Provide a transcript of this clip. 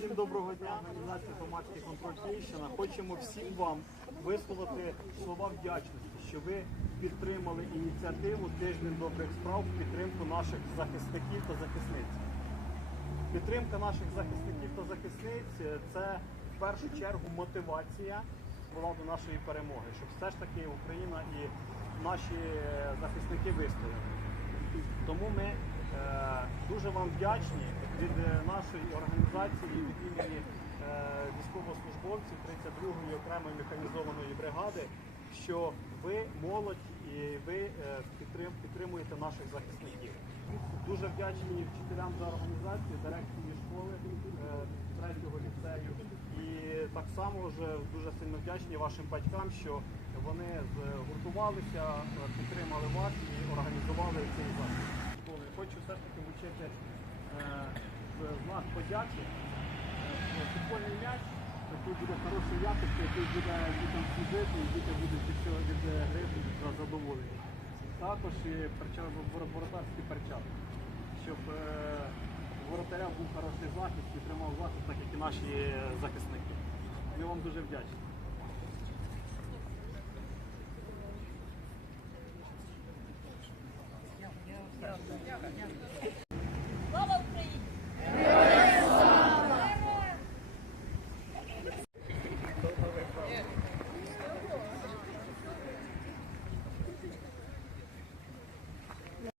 Всім доброго дня, організація громадський контроль Київщина. Хочемо всім вам висловити слова вдячності, що ви підтримали ініціативу Тиждень добрих справ в підтримку наших захисників та захисниць. Підтримка наших захисників та захисниць це в першу чергу мотивація була до нашої перемоги, щоб все ж таки Україна і наші захисники вистояли. Тому ми дуже вам вдячні від е, нашої організації, від імені е, військовослужбовців 32-ї окремої механізованої бригади, що ви молодь і ви е, підтримуєте наших захисників. Дуже вдячні вчителям за організацію, дирекції школи е, третього ліцею. І так само вже дуже сильно вдячні вашим батькам, що вони згуртувалися, е, підтримали вас і організували цей захід. Хочу все ж таки вручити е, знак подяки е, футбольний м'яч, який буде хорошої якості, який буде дітям служити, і діти будуть від цього від е, гри задоволені. Також і воротарські перчатки, щоб воротаря був хороший захист і тримав захист, так як і наші захисники. Ми вам дуже вдячні. Yeah.